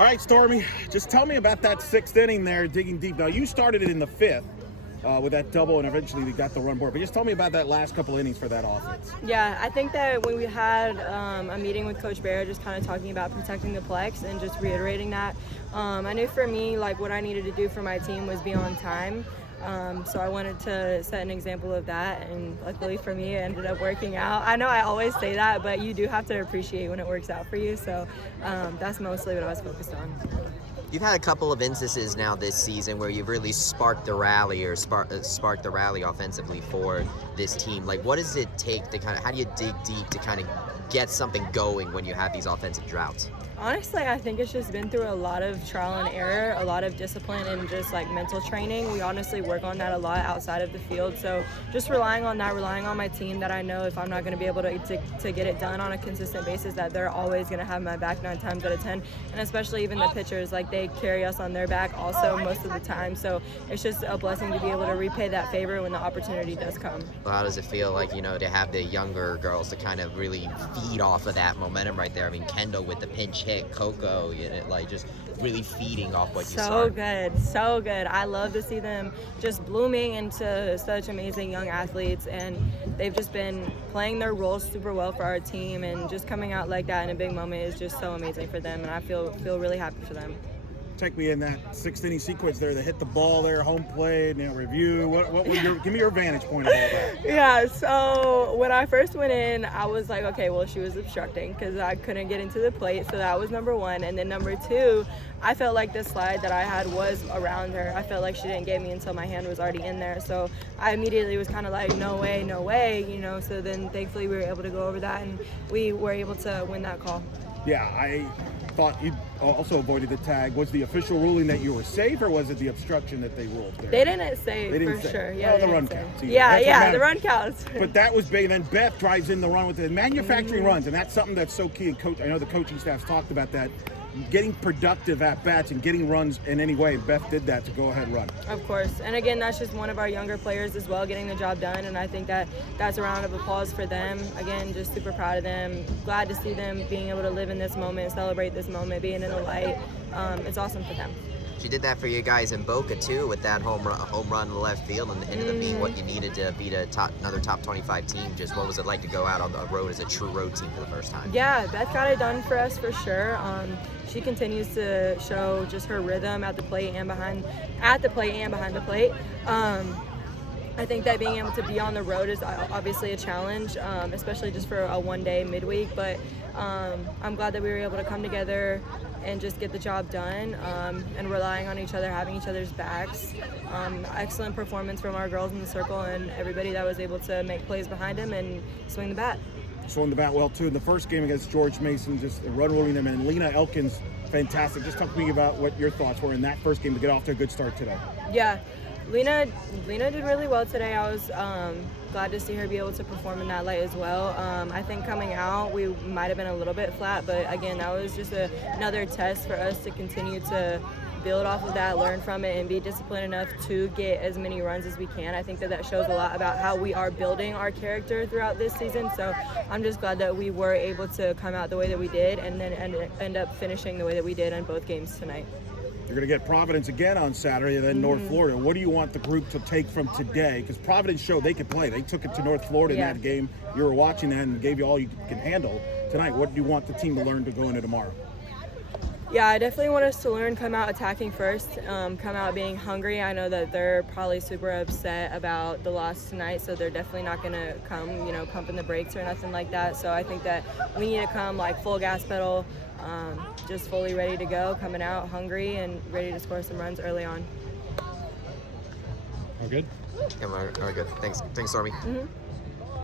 All right, Stormy, just tell me about that sixth inning there, digging deep. Now, you started it in the fifth with that double, and eventually we got the run board. But just tell me about that last couple innings for that offense. Yeah, I think that when we had a meeting with Coach Barrett, just kind of talking about protecting the plex and just reiterating that, I knew for me, like, what I needed to do for my team was be on time. So I wanted to set an example of that, and luckily for me, it ended up working out. I know I always say that, but you do have to appreciate when it works out for you. So that's mostly what I was focused on. You've had a couple of instances now this season where you've really sparked the rally or sparked the rally offensively for this team. Like, what does it take to how do you dig deep to kind of get something going when you have these offensive droughts? Honestly, I think it's just been through a lot of trial and error, a lot of discipline and just like mental training. We honestly work on that a lot outside of the field. So just relying on that, relying on my team, that I know if I'm not going to be able to get it done on a consistent basis, that they're always going to have my back 9 times out of 10. And especially even the pitchers, like they carry us on their back also most of the time. So it's just a blessing to be able to repay that favor when the opportunity does come. Well, how does it feel like, to have the younger girls to kind of really feed off of that momentum right there? I mean, Kendall with the pinch hit, Coco, like just really feeding off what you saw. So good. I love to see them just blooming into such amazing young athletes, and they've just been playing their roles super well for our team, and just coming out like that in a big moment is just so amazing for them, and I feel really happy for them. Take me in that sixth inning sequence there. They hit the ball there, home plate, review. What was give me your vantage point of all that. Yeah, so when I first went in, I was like, okay, well, she was obstructing because I couldn't get into the plate, so that was number one. And then number two, I felt like the slide that I had was around her. I felt like she didn't get me until my hand was already in there. So I immediately was kind of like, no way, so then thankfully we were able to go over that, and we were able to win that call. Yeah, I thought you also avoided the tag. Was the official ruling that you were safe, or was it the obstruction that they ruled there? They didn't say for sure. Yeah, the run counts. Yeah, the run counts. But that was big. Then Beth drives in the run with the manufacturing runs, and that's something that's so key. And coach, I know the coaching staff's talked about that. Getting productive at bats and getting runs in any way. Beth did that to go ahead and run. Of course. And again, that's just one of our younger players as well, getting the job done. And I think that's a round of applause for them. Again, just super proud of them. Glad to see them being able to live in this moment, celebrate this moment, being in the light. It's awesome for them. She did that for you guys in Boca too, with that home run in the left field, and ended up being what you needed to beat another top 25 team. Just what was it like to go out on the road as a true road team for the first time? Yeah, Beth got it done for us for sure. She continues to show just her rhythm at the plate and behind the plate. I think that being able to be on the road is obviously a challenge, especially just for a one-day midweek. But I'm glad that we were able to come together and just get the job done, and relying on each other, having each other's backs. Excellent performance from our girls in the circle and everybody that was able to make plays behind him and swing the bat. Swung the bat well too. In the first game against George Mason, just run ruling them, and Lena Elkins, fantastic. Just talk to me about what your thoughts were in that first game to get off to a good start today. Yeah, Lena did really well today. I was glad to see her be able to perform in that light as well. I think coming out, we might have been a little bit flat, but again, that was just another test for us to continue to build off of that, learn from it, and be disciplined enough to get as many runs as we can. I think that shows a lot about how we are building our character throughout this season. So I'm just glad that we were able to come out the way that we did, and then end up finishing the way that we did in both games tonight. You're going to get Providence again on Saturday, and then North Florida. What do you want the group to take from today? Because Providence showed they could play. They took it to North Florida in that game. You were watching that and gave you all you can handle. Tonight, what do you want the team to learn to go into tomorrow? Yeah, I definitely want us to learn, come out attacking first, come out being hungry. I know that they're probably super upset about the loss tonight, so they're definitely not going to come, pumping the brakes or nothing like that. So I think that we need to come like full gas pedal, just fully ready to go, coming out hungry and ready to score some runs early on. All good? Yeah, we're good. Thanks, Stormy. Mm-hmm.